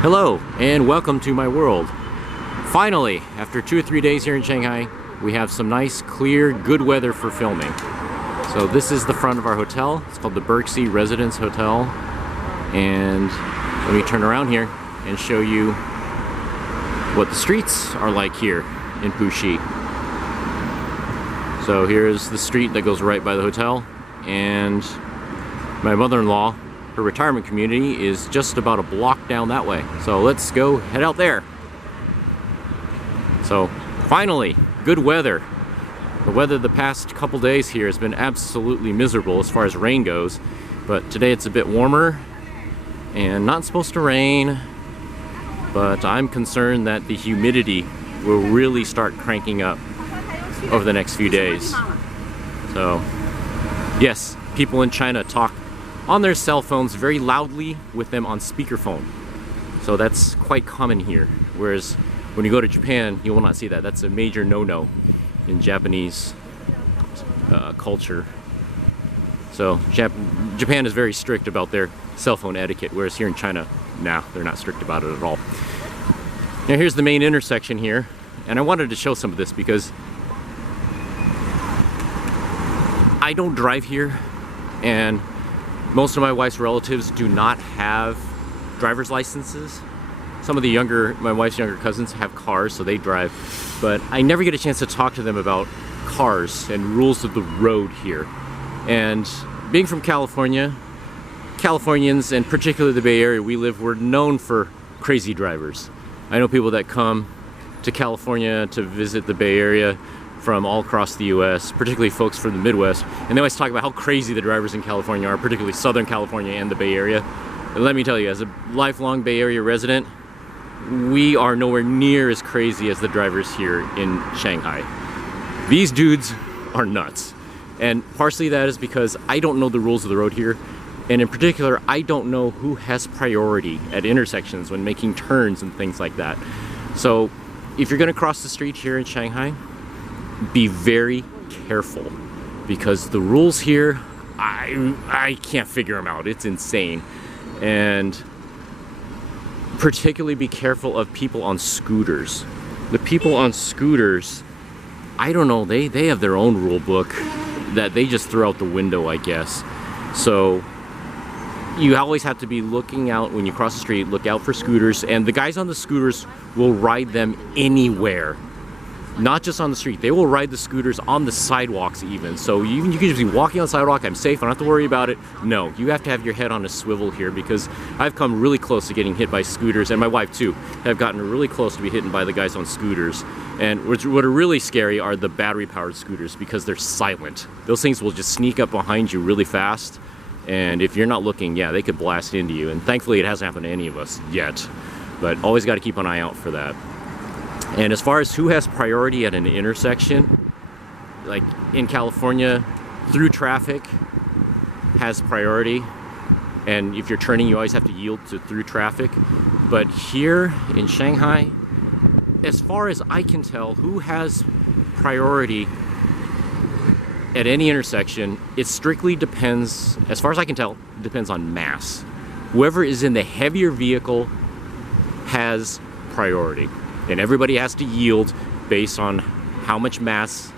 Hello and welcome to my world. Finally, after 2 or 3 days here in Shanghai, we have some nice, clear, good weather for filming. So this is the front of our hotel. It's called the Puxi Residence Hotel. And let me turn around here and show you what the streets are like here in Puxi. So here's the street that goes right by the hotel, and my mother-in-law, her retirement community is just about a block down that way. So let's go head out there. So finally, good weather. The weather the past couple days here has been absolutely miserable as far as rain goes, but today it's a bit warmer and not supposed to rain, but I'm concerned that the humidity will really start cranking up over the next few days. So yes, people in China talk on their cell phones very loudly with them on speakerphone. So that's quite common here. Whereas when you go to Japan, you will not see that. That's a major no-no in Japanese culture. So Japan is very strict about their cell phone etiquette, whereas here in China, nah, they're not strict about it at all. Now here's the main intersection here, and I wanted to show some of this because I don't drive here, and most of my wife's relatives do not have driver's licenses. Some of my wife's younger cousins have cars, so they drive. But I never get a chance to talk to them about cars and rules of the road here. And being from California, Californians, and particularly the Bay Area we're known for crazy drivers. I know people that come to California to visit the Bay Area from all across the US, particularly folks from the Midwest, and they always talk about how crazy the drivers in California are, particularly Southern California and the Bay Area. And let me tell you, as a lifelong Bay Area resident, we are nowhere near as crazy as the drivers here in Shanghai. These dudes are nuts. And partially that is because I don't know the rules of the road here, and in particular, I don't know who has priority at intersections when making turns and things like that. So if you're gonna cross the street here in Shanghai, be very careful, because the rules here, I can't figure them out. It's insane. And particularly be careful of people on scooters. The people on scooters, I don't know, they have their own rule book that they just throw out the window, I guess. So you always have to be looking out when you cross the street, look out for scooters, and the guys on the scooters will ride them anywhere. Not just on the street, they will ride the scooters on the sidewalks even. So you can just be walking on the sidewalk, I'm safe, I don't have to worry about it. No, you have to have your head on a swivel here, because I've come really close to getting hit by scooters, and my wife too, have gotten really close to be hit by the guys on scooters. And what are really scary are the battery powered scooters, because they're silent. Those things will just sneak up behind you really fast, and if you're not looking, yeah, they could blast into you. And thankfully it hasn't happened to any of us yet, but always got to keep an eye out for that. And as far as who has priority at an intersection, like in California, through traffic has priority. And if you're turning, you always have to yield to through traffic. But here in Shanghai, as far as I can tell, who has priority at any intersection, it strictly depends, as far as I can tell, it depends on mass. Whoever is in the heavier vehicle has priority. And everybody has to yield based on how much mass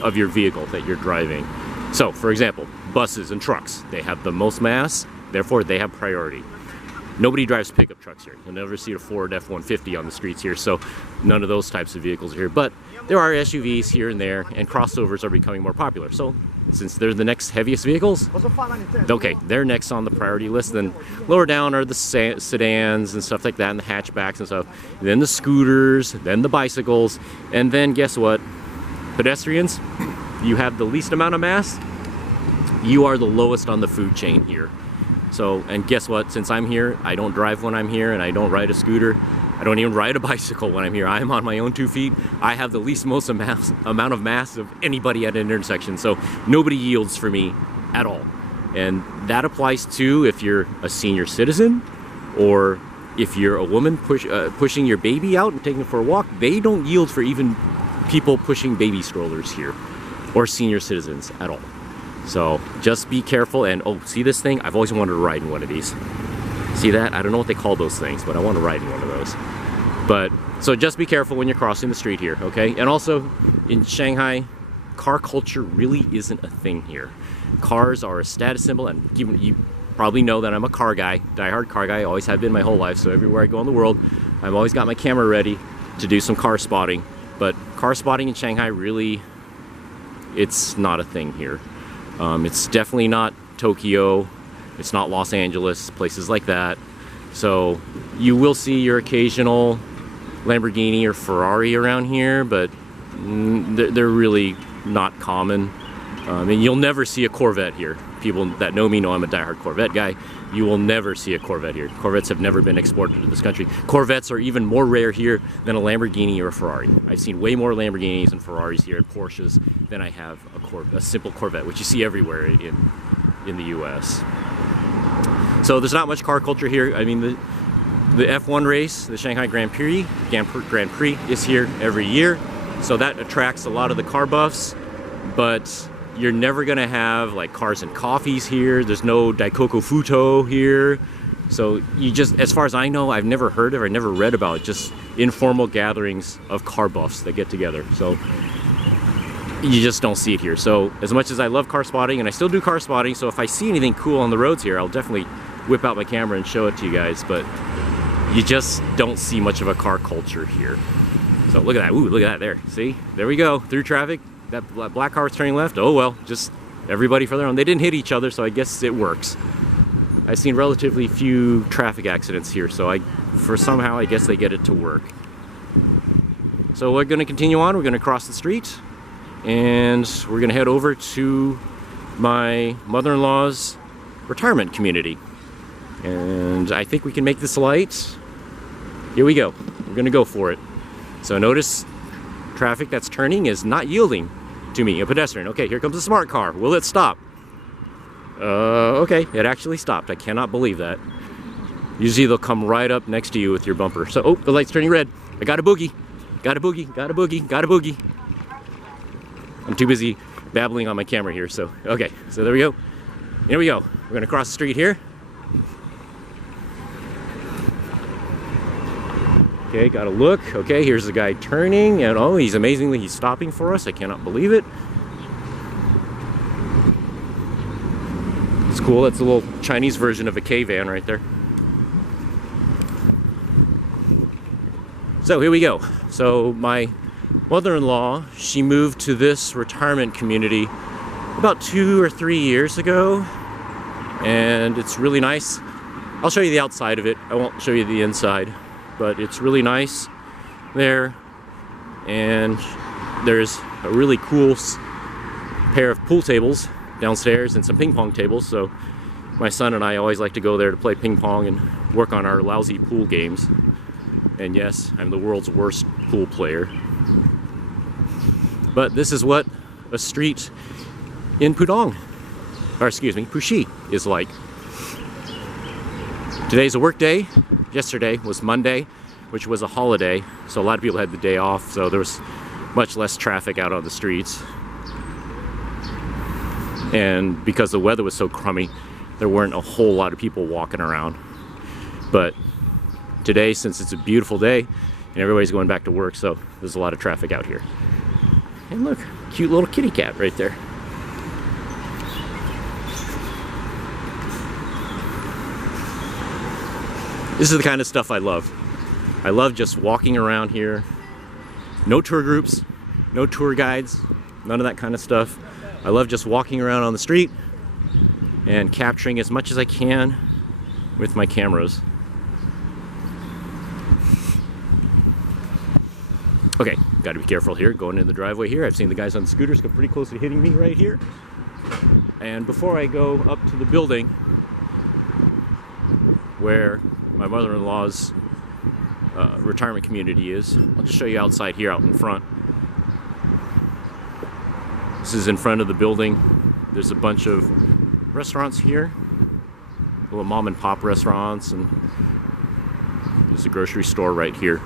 of your vehicle that you're driving. So, for example, buses and trucks, they have the most mass, therefore they have priority. Nobody drives pickup trucks here. You'll never see a Ford F-150 on the streets here, so none of those types of vehicles are here. But there are SUVs here and there, and crossovers are becoming more popular. So, since they're the next heaviest vehicles, okay, they're next on the priority list. Then lower down are the sedans and stuff like that, and the hatchbacks and stuff. And then the scooters, then the bicycles, and then guess what? Pedestrians, you have the least amount of mass, you are the lowest on the food chain here. So, and guess what? Since I'm here, I don't drive when I'm here, and I don't ride a scooter. I don't even ride a bicycle when I'm here. I'm on my own 2 feet. I have the least most amount of mass of anybody at an intersection. So nobody yields for me at all. And that applies to if you're a senior citizen, or if you're a woman pushing your baby out and taking it for a walk. They don't yield for even people pushing baby strollers here, or senior citizens at all. So just be careful. And oh, see this thing? I've always wanted to ride in one of these. See that? I don't know what they call those things, but I want to ride in one of those. But, so just be careful when you're crossing the street here, okay? And also, in Shanghai, car culture really isn't a thing here. Cars are a status symbol, and you probably know that I'm a car guy, diehard car guy, always have been my whole life, so everywhere I go in the world, I've always got my camera ready to do some car spotting. But car spotting in Shanghai really, it's not a thing here. It's definitely not Tokyo, it's not Los Angeles, places like that. So you will see your occasional Lamborghini or Ferrari around here, but they're really not common. And you'll never see a Corvette here. People that know me know I'm a diehard Corvette guy. You will never see a Corvette here. Corvettes have never been exported to this country. Corvettes are even more rare here than a Lamborghini or a Ferrari. I've seen way more Lamborghinis and Ferraris here and Porsches than I have a simple Corvette, which you see everywhere in the US. So there's not much car culture here. I mean, the F1 race, the Shanghai Grand Prix is here every year. So that attracts a lot of the car buffs, but you're never gonna have like cars and coffees here. There's no Daikoko Futo here. So you just, as far as I know, I've never heard of or never read about just informal gatherings of car buffs that get together. So you just don't see it here. So as much as I love car spotting, and I still do car spotting, so if I see anything cool on the roads here, I'll definitely whip out my camera and show it to you guys, but you just don't see much of a car culture here. So look at that, ooh, look at that there. See, there we go, through traffic. That black car was turning left. Oh well, just everybody for their own. They didn't hit each other, so I guess it works. I've seen relatively few traffic accidents here, so somehow I guess they get it to work. So we're gonna continue on, we're gonna cross the street, and we're gonna head over to my mother-in-law's retirement community. And I think we can make this light. Here we go, we're gonna go for it. So notice traffic that's turning is not yielding to me, a pedestrian. Okay, here comes a smart car. Will it stop? Okay, it actually stopped. I cannot believe that. Usually they'll come right up next to you with your bumper. So, oh, the light's turning red. I got a boogie. Got a boogie, got a boogie, got a boogie. I'm too busy babbling on my camera here, so, okay. So there we go. Here we go. We're gonna cross the street here. Okay, gotta look. Okay, here's the guy turning, and oh, he's stopping for us. I cannot believe it. It's cool. That's a little Chinese version of a K-van right there. So here we go. So my mother-in-law, she moved to this retirement community about 2 or 3 years ago, and it's really nice. I'll show you the outside of it. I won't show you the inside. But it's really nice there, and there's a really cool pair of pool tables downstairs and some ping pong tables, so my son and I always like to go there to play ping pong and work on our lousy pool games. And yes, I'm the world's worst pool player. But this is what a street in Pudong, or excuse me, Puxi is like. Today's a work day. Yesterday was Monday, which was a holiday, so a lot of people had the day off, so there was much less traffic out on the streets. And because the weather was so crummy, there weren't a whole lot of people walking around. But today, since it's a beautiful day, and everybody's going back to work, so there's a lot of traffic out here. And look, cute little kitty cat right there. This is the kind of stuff I love. I love just walking around here. No tour groups, no tour guides, none of that kind of stuff. I love just walking around on the street and capturing as much as I can with my cameras. Okay, gotta be careful here, going in the driveway here. I've seen the guys on scooters come pretty close to hitting me right here. And before I go up to the building where my mother-in-law's retirement community is, I'll just show you outside here, out in front. This is in front of the building. There's a bunch of restaurants here, little mom and pop restaurants, and there's a grocery store right here.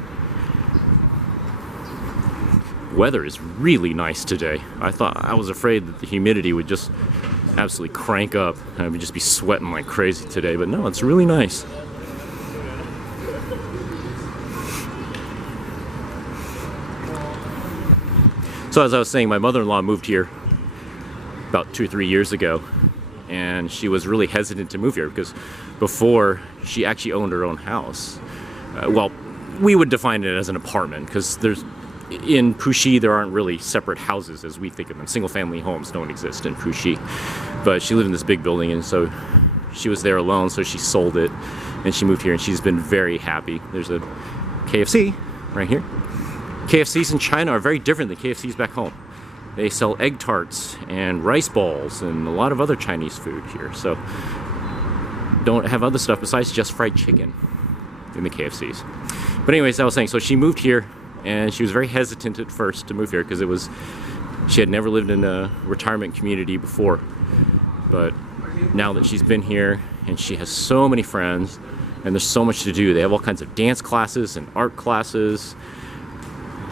Weather is really nice today. I was afraid that the humidity would just absolutely crank up and I would just be sweating like crazy today, but no, it's really nice. So as I was saying, my mother-in-law moved here about 2 or 3 years ago, and she was really hesitant to move here because before she actually owned her own house. Well, we would define it as an apartment because in Puxi there aren't really separate houses as we think of them. Single-family homes don't exist in Puxi, but she lived in this big building, and so she was there alone, so she sold it and she moved here, and she's been very happy. There's a KFC right here. KFCs in China are very different than KFCs back home. They sell egg tarts and rice balls and a lot of other Chinese food here, so don't have other stuff besides just fried chicken in the KFCs. But anyways, I was saying, so she moved here, and she was very hesitant at first to move here because she had never lived in a retirement community before. But now that she's been here, and she has so many friends, and there's so much to do. They have all kinds of dance classes and art classes.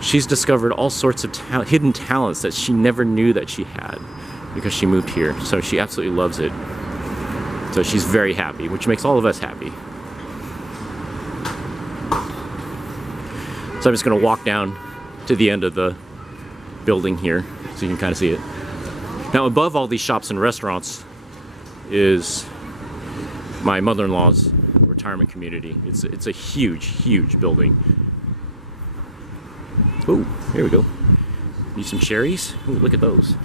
She's discovered all sorts of hidden talents that she never knew that she had because she moved here. So she absolutely loves it. So she's very happy, which makes all of us happy. So I'm just going to walk down to the end of the building here so you can kind of see it. Now above all these shops and restaurants is my mother-in-law's retirement community. It's a huge, huge building. Oh, here we go. Need some cherries? Ooh, look at those.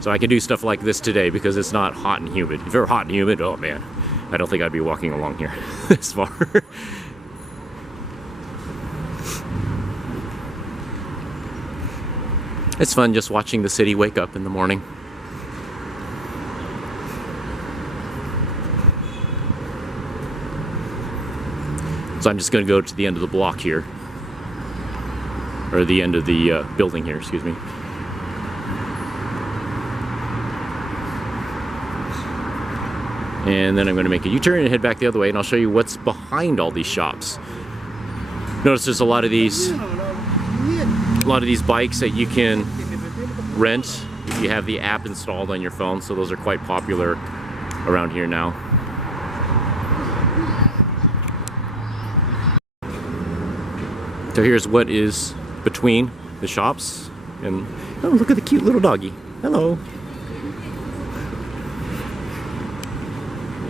So I can do stuff like this today because it's not hot and humid. If it were hot and humid, oh man, I don't think I'd be walking along here this far. It's fun just watching the city wake up in the morning. So I'm just going to go to the end of the block here, or the end of the building here, excuse me. And then I'm going to make a U-turn and head back the other way, and I'll show you what's behind all these shops. Notice there's a lot of these bikes that you can rent if you have the app installed on your phone, so those are quite popular around here now. So here's what is between the shops, and oh, look at the cute little doggy. Hello.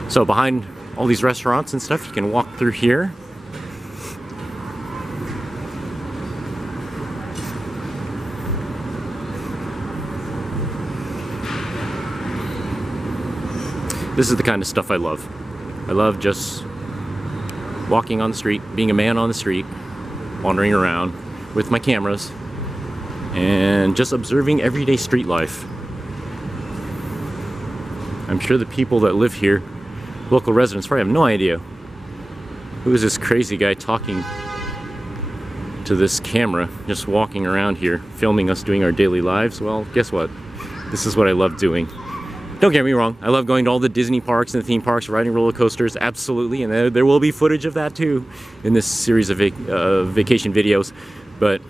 So behind all these restaurants and stuff, you can walk through here. This is the kind of stuff I love. I love just walking on the street, being a man on the street, wandering around with my cameras, and just observing everyday street life. I'm sure the people that live here, local residents, probably have no idea who is this crazy guy talking to this camera, just walking around here, filming us doing our daily lives. Well, guess what? This is what I love doing. Don't get me wrong, I love going to all the Disney parks and the theme parks, riding roller coasters, absolutely, and there will be footage of that too in this series of vacation videos, but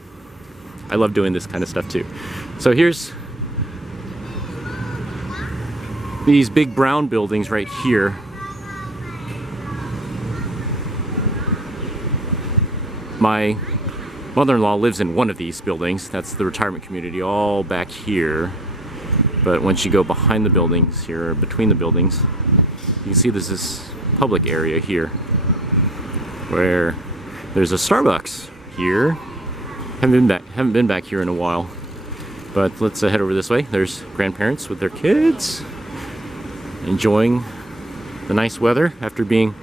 I love doing this kind of stuff too. So here's these big brown buildings right here. My mother-in-law lives in one of these buildings. That's the retirement community all back here. But once you go behind the buildings here, between the buildings, you can see there's this public area here where there's a Starbucks here. Haven't been back here in a while. But let's head over this way. There's grandparents with their kids enjoying the nice weather after being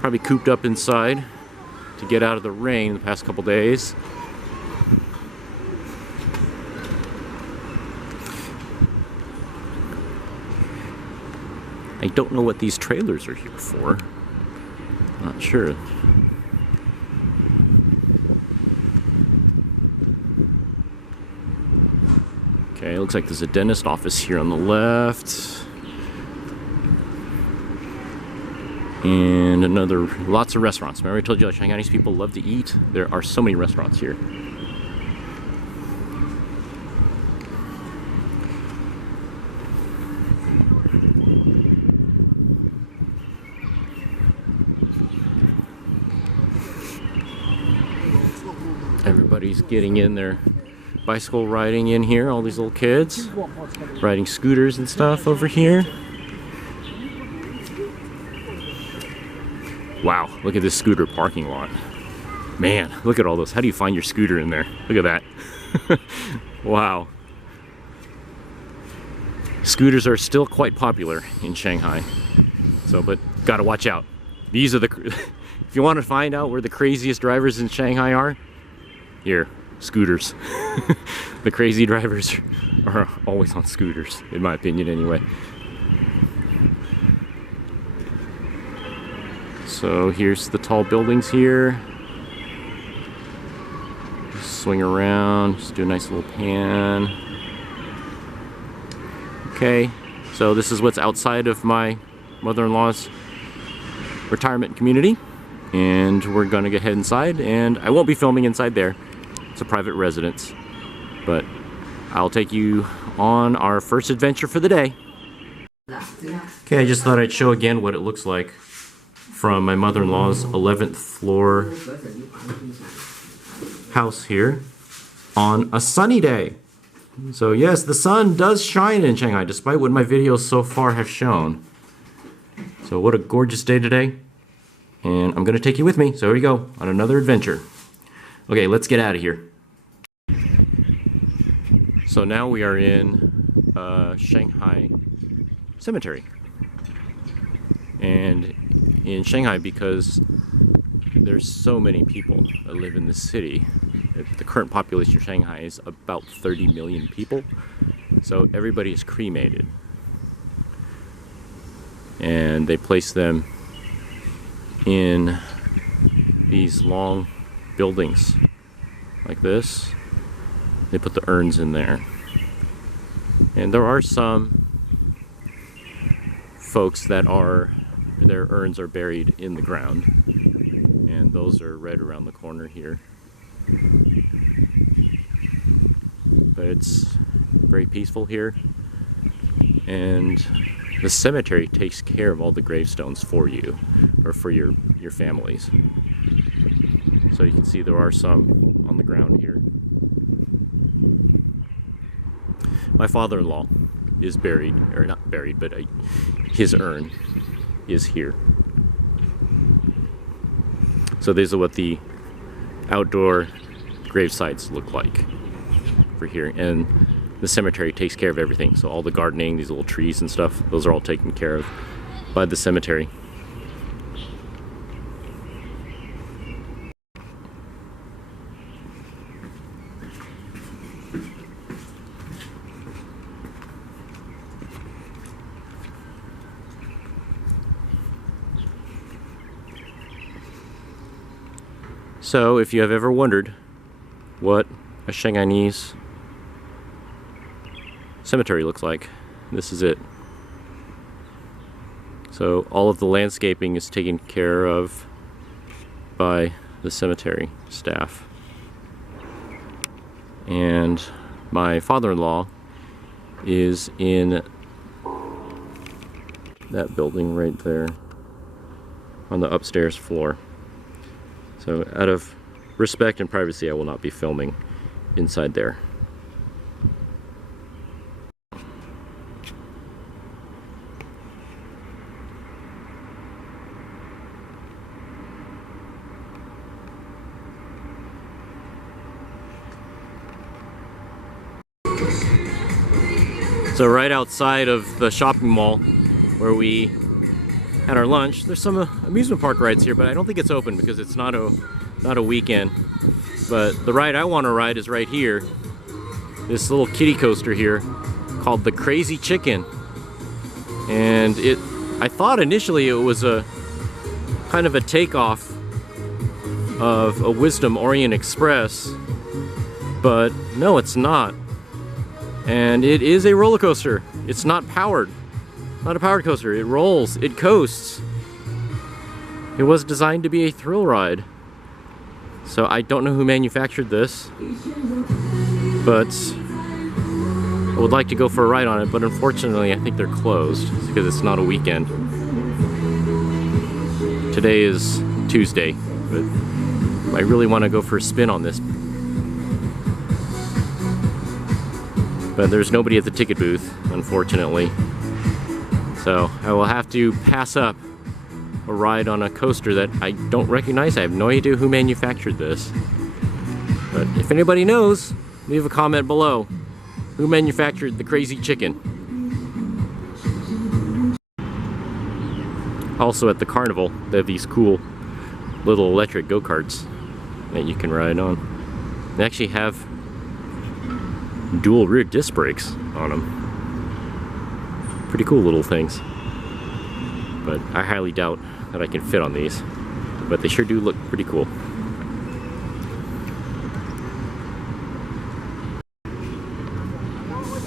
probably cooped up inside to get out of the rain the past couple days. I don't know what these trailers are here for. Not sure. Okay, looks like there's a dentist office here on the left. And lots of restaurants. Remember I told you Shanghainese people love to eat? There are so many restaurants here. Everybody's getting in their bicycle riding in here. All these little kids riding scooters and stuff over here. Wow, look at this scooter parking lot. Man, look at all those. How do you find your scooter in there? Look at that. Wow. Scooters are still quite popular in Shanghai. So, but gotta watch out. These are the, if you want to find out where the craziest drivers in Shanghai are, here, scooters. The crazy drivers are always on scooters, in my opinion anyway. So here's the tall buildings here. Just swing around, just do a nice little pan. Okay, so this is what's outside of my mother-in-law's retirement community, and we're gonna go head inside, and I won't be filming inside there. It's a private residence, but I'll take you on our first adventure for the day. Okay, I just thought I'd show again what it looks like from my mother-in-law's 11th floor house here on a sunny day. So yes, the sun does shine in Shanghai, despite what my videos so far have shown. So what a gorgeous day today. And I'm gonna take you with me, so here we go, on another adventure. Okay, let's get out of here. So now we are in Shanghai cemetery. And in Shanghai, because there's so many people that live in the city, the current population of Shanghai is about 30 million people. So everybody is cremated. And they place them in these long buildings like this. They put the urns in there. And there are some folks that are, their urns are buried in the ground. And those are right around the corner here. But it's very peaceful here. And the cemetery takes care of all the gravestones for you, or for your families. So you can see there are some on the ground here. My father-in-law is buried, or not buried, but his urn is here. So these are what the outdoor grave sites look like for here. And the cemetery takes care of everything. So all the gardening, these little trees and stuff, those are all taken care of by the cemetery. So if you have ever wondered what a Shanghainese cemetery looks like, this is it. So all of the landscaping is taken care of by the cemetery staff. And my father-in-law is in that building right there on the upstairs floor. So out of respect and privacy, I will not be filming inside there. So right outside of the shopping mall where we had our lunch, there's some amusement park rides here, but I don't think it's open because it's not a weekend. But the ride I want to ride is right here. This little kiddie coaster here called the Crazy Chicken. And I thought initially it was a kind of a takeoff of a Wisdom Orient Express, but no, it's not. And it is a roller coaster. It's not powered. Not a powered coaster. It rolls. It coasts. It was designed to be a thrill ride. So I don't know who manufactured this, but I would like to go for a ride on it, but unfortunately I think they're closed because it's not a weekend. Today is Tuesday, but I really want to go for a spin on this But there's nobody at the ticket booth, unfortunately. So I will have to pass up a ride on a coaster that I don't recognize. I have no idea who manufactured this. But if anybody knows, leave a comment below. Who manufactured the crazy chicken? Also at the carnival, they have these cool little electric go-karts that you can ride on. They actually have dual rear disc brakes on them. Pretty cool little things. But I highly doubt that I can fit on these. But they sure do look pretty cool.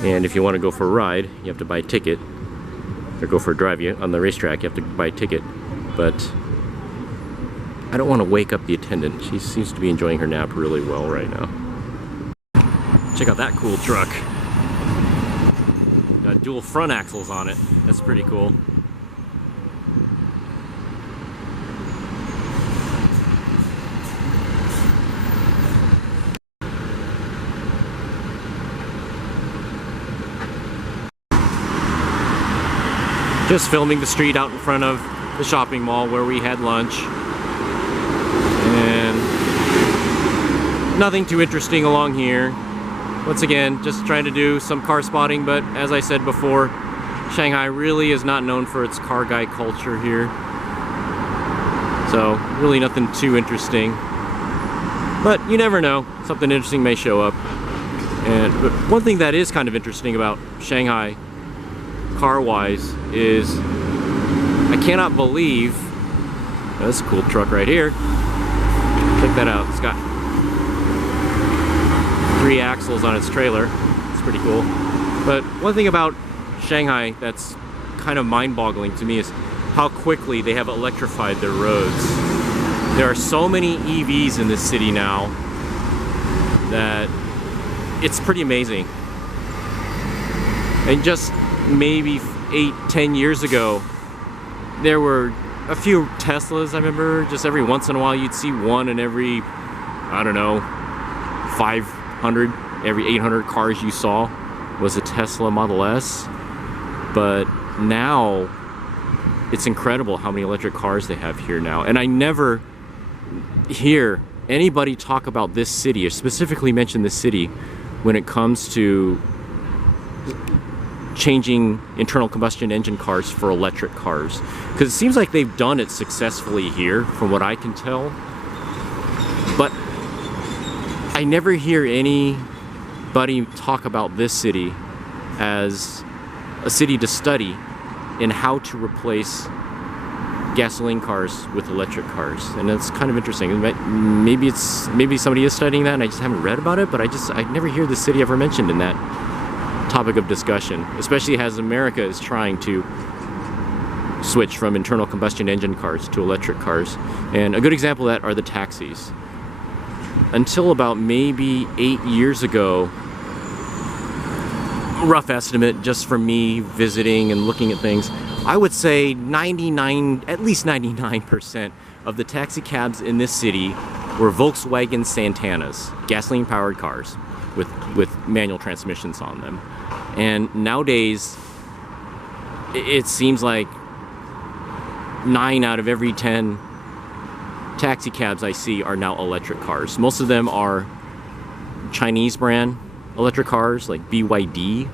And if you want to go for a ride, you have to buy a ticket. Or go for a drive on the racetrack, you have to buy a ticket. But I don't want to wake up the attendant. She seems to be enjoying her nap really well right now. Check out that cool truck. Got dual front axles on it. That's pretty cool. Just filming the street out in front of the shopping mall where we had lunch. And nothing too interesting along here. Once again, just trying to do some car spotting, but as I said before, Shanghai really is not known for its car guy culture here. So, really nothing too interesting. But you never know, something interesting may show up. But one thing that is kind of interesting about Shanghai, car-wise, is I cannot believe, oh, this is a cool truck right here. Check that out. It's got 3 axles on its trailer. It's pretty cool. But one thing about Shanghai that's kind of mind-boggling to me is how quickly they have electrified their roads. There are so many EVs in this city now that it's pretty amazing. And just maybe 8-10 years ago, there were a few Teslas. I remember just every once in a while you'd see one in every, I don't know, 500, every 800 cars you saw was a Tesla Model S. But now it's incredible how many electric cars they have here now. And I never hear anybody talk about this city, or specifically mention this city, when it comes to changing internal combustion engine cars for electric cars. Because it seems like they've done it successfully here, from what I can tell. But I never hear anybody talk about this city as a city to study in how to replace gasoline cars with electric cars. And it's kind of interesting. Maybe somebody is studying that and I just haven't read about it, but I never hear the city ever mentioned in that topic of discussion, especially as America is trying to switch from internal combustion engine cars to electric cars. And a good example of that are the taxis. Until about maybe 8 years ago, rough estimate just from me visiting and looking at things, I would say at least 99% of the taxi cabs in this city were Volkswagen Santanas, gasoline powered cars with manual transmissions on them. And nowadays it seems like 9 out of every 10 taxi cabs I see are now electric cars. Most of them are Chinese brand electric cars, like BYD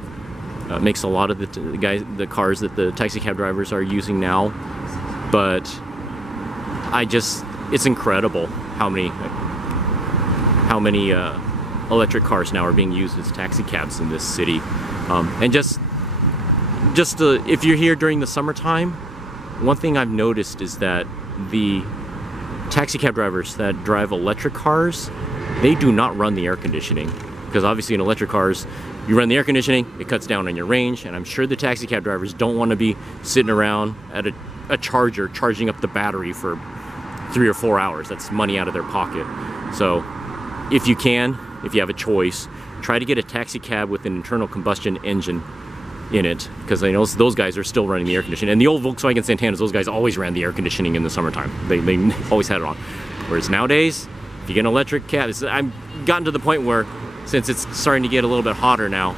makes a lot of the cars that the taxi cab drivers are using now. But it's incredible how many electric cars now are being used as taxi cabs in this city. And if you're here during the summertime, one thing I've noticed is that the taxi cab drivers that drive electric cars, they do not run the air conditioning. Because obviously in electric cars, you run the air conditioning, it cuts down on your range, and I'm sure the taxi cab drivers don't want to be sitting around at a charger charging up the battery for 3 or 4 hours. That's money out of their pocket. So if you have a choice, try to get a taxi cab with an internal combustion engine in it, because I know those guys are still running the air conditioning. And the old Volkswagen Santanas, those guys always ran the air conditioning in the summertime. They always had it on. Whereas nowadays, if you get an electric cab, I've gotten to the point where, since it's starting to get a little bit hotter now,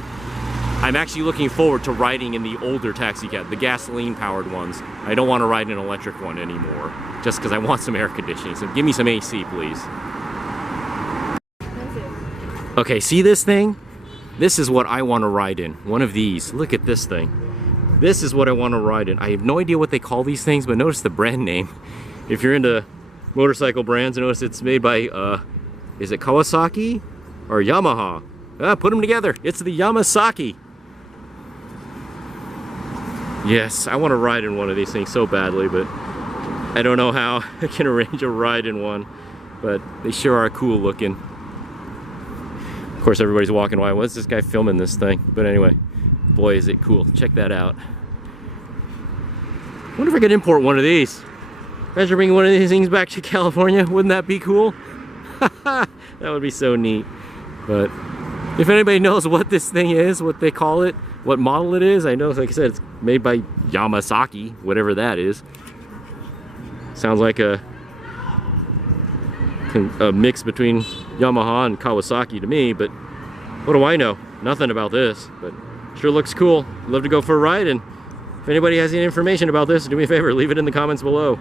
I'm actually looking forward to riding in the older taxi cab, the gasoline powered ones. I don't want to ride an electric one anymore, just because I want some air conditioning. So give me some AC, please. Okay, see this thing? This is what I want to ride in. One of these. Look at this thing. This is what I want to ride in. I have no idea what they call these things, but notice the brand name. If you're into motorcycle brands, notice it's made by, is it Kawasaki or Yamaha? Put them together. It's the Yamasaki. Yes, I want to ride in one of these things so badly, but I don't know how I can arrange a ride in one. But they sure are cool looking. Of course, everybody's walking by. What's this guy filming this thing? But anyway, boy, is it cool. Check that out. I wonder if I could import one of these. Imagine bringing one of these things back to California. Wouldn't that be cool? That would be so neat. But if anybody knows what this thing is, what they call it, what model it is, I know, like I said, it's made by Yamasaki, whatever that is. Sounds like a mix between Yamaha and Kawasaki to me, but what do I know? Nothing about this, but sure looks cool. Love to go for a ride, and if anybody has any information about this, do me a favor, leave it in the comments below.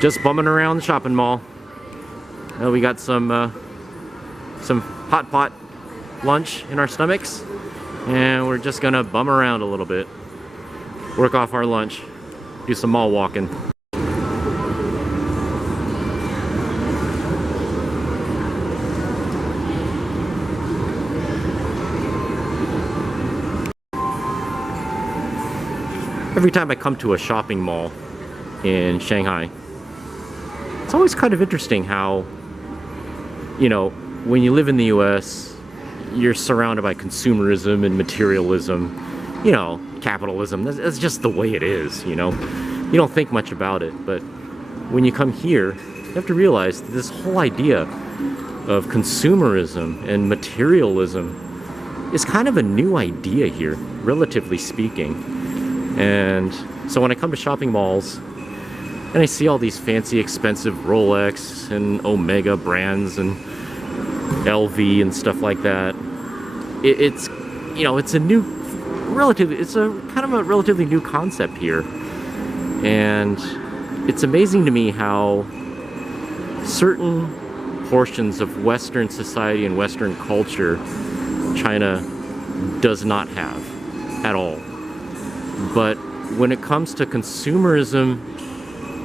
Just bumming around the shopping mall. Now we got some hot pot lunch in our stomachs, and we're just gonna bum around a little bit, work off our lunch, do some mall walking. Every time I come to a shopping mall in Shanghai, it's always kind of interesting how, you know, when you live in the US, you're surrounded by consumerism and materialism, you know, capitalism. That's just the way it is, you know. You don't think much about it, but when you come here, you have to realize that this whole idea of consumerism and materialism is kind of a new idea here, relatively speaking. And so when I come to shopping malls and I see all these fancy expensive Rolex and Omega brands and LV and stuff like that, it's, you know, it's a kind of a relatively new concept here. And it's amazing to me how certain portions of Western society and Western culture China does not have at all. But when it comes to consumerism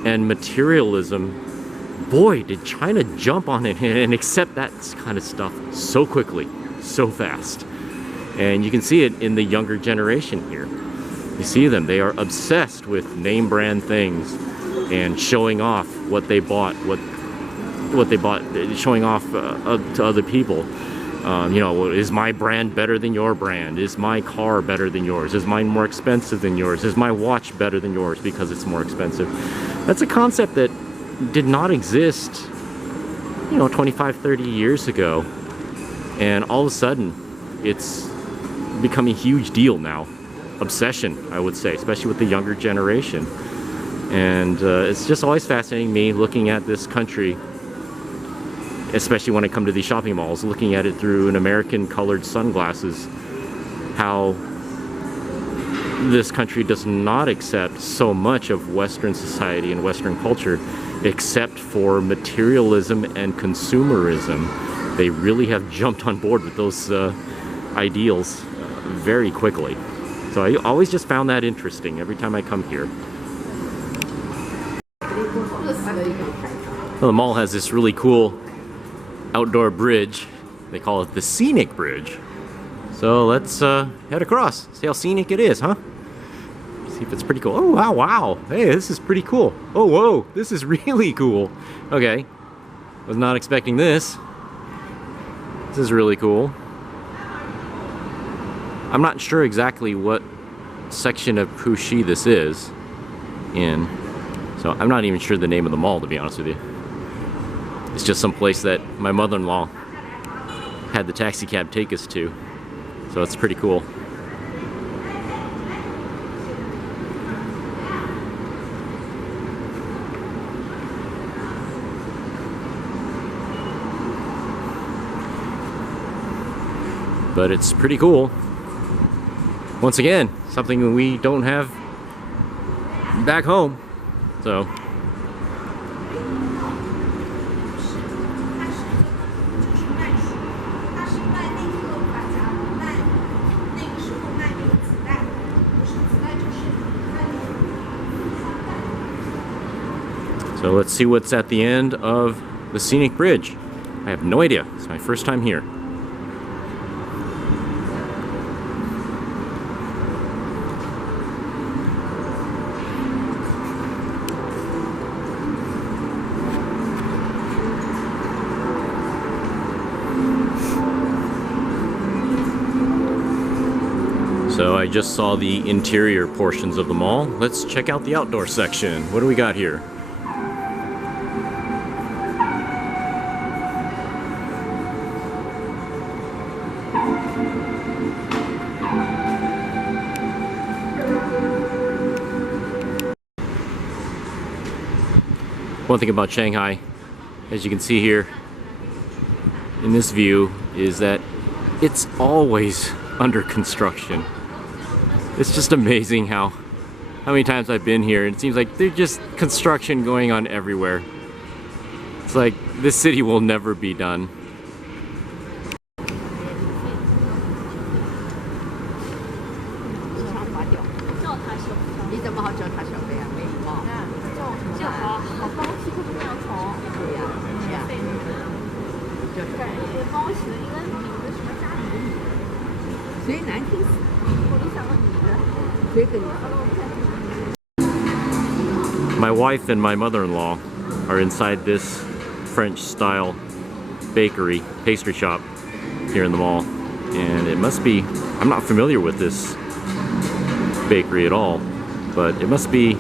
and materialism, boy, did China jump on it and accept that kind of stuff so quickly, so fast. And you can see it in the younger generation here. You see them, they are obsessed with name brand things and showing off what they bought, what they bought, showing off to other people. You know, is my brand better than your brand? Is my car better than yours? Is mine more expensive than yours? Is my watch better than yours because it's more expensive? That's a concept that did not exist, you know, 25, 30 years ago. And all of a sudden, it's become a huge deal now. Obsession, I would say, especially with the younger generation. And it's just always fascinating me looking at this country, especially when I come to these shopping malls, looking at it through an American colored sunglasses, how this country does not accept so much of Western society and Western culture except for materialism and consumerism. They really have jumped on board with those ideals very quickly. So I always just found that interesting every time I come here. Well, the mall has this really cool outdoor bridge. They call it the Scenic Bridge. So let's head across, see how scenic it is, huh? See if it's pretty cool. Oh, wow, wow. Hey, this is pretty cool. Oh, whoa, this is really cool. Okay, was not expecting this. This is really cool. I'm not sure exactly what section of Puxi this is in, so I'm not even sure the name of the mall, to be honest with you. It's just some place that my mother-in-law had the taxi cab take us to, so it's pretty cool. but it's pretty cool. Once again, something we don't have back home. So let's see what's at the end of the scenic bridge. I have no idea. It's my first time here. So I just saw the interior portions of the mall. Let's check out the outdoor section. What do we got here? One thing about Shanghai, as you can see here in this view, is that it's always under construction. It's just amazing how many times I've been here, and it seems like there's just construction going on everywhere. It's like this city will never be done. My wife and my mother-in-law are inside this French-style bakery, pastry shop here in the mall. And it must be, I'm not familiar with this bakery at all, but it must be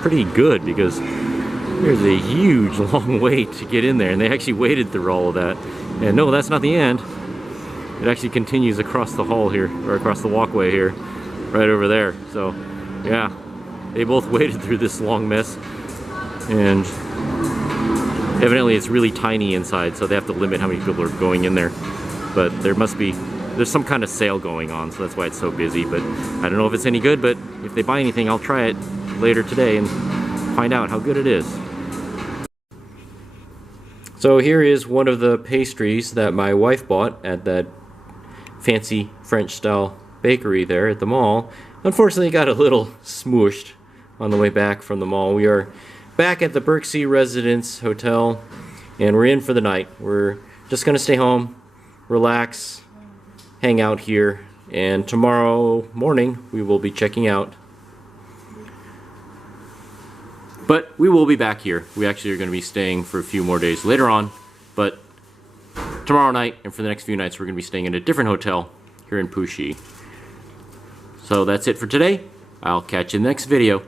pretty good because there's a huge long wait to get in there, and they actually waited through all of that. And no, that's not the end. It actually continues across the hall here, or across the walkway here, right over there. So, yeah, they both waited through this long mess, and evidently it's really tiny inside, so they have to limit how many people are going in there. But there's some kind of sale going on, so that's why it's so busy. But I don't know if it's any good, but if they buy anything, I'll try it later today and find out how good it is. So here is one of the pastries that my wife bought at that fancy French-style bakery there at the mall. Unfortunately, it got a little smooshed on the way back from the mall. We are back at the Puxi Residence Hotel, and we're in for the night. We're just going to stay home, relax, hang out here, and tomorrow morning we will be checking out. But we will be back here. We actually are going to be staying for a few more days later on, but tomorrow night and for the next few nights we're going to be staying in a different hotel here in Puxi. So that's it for today. I'll catch you in the next video.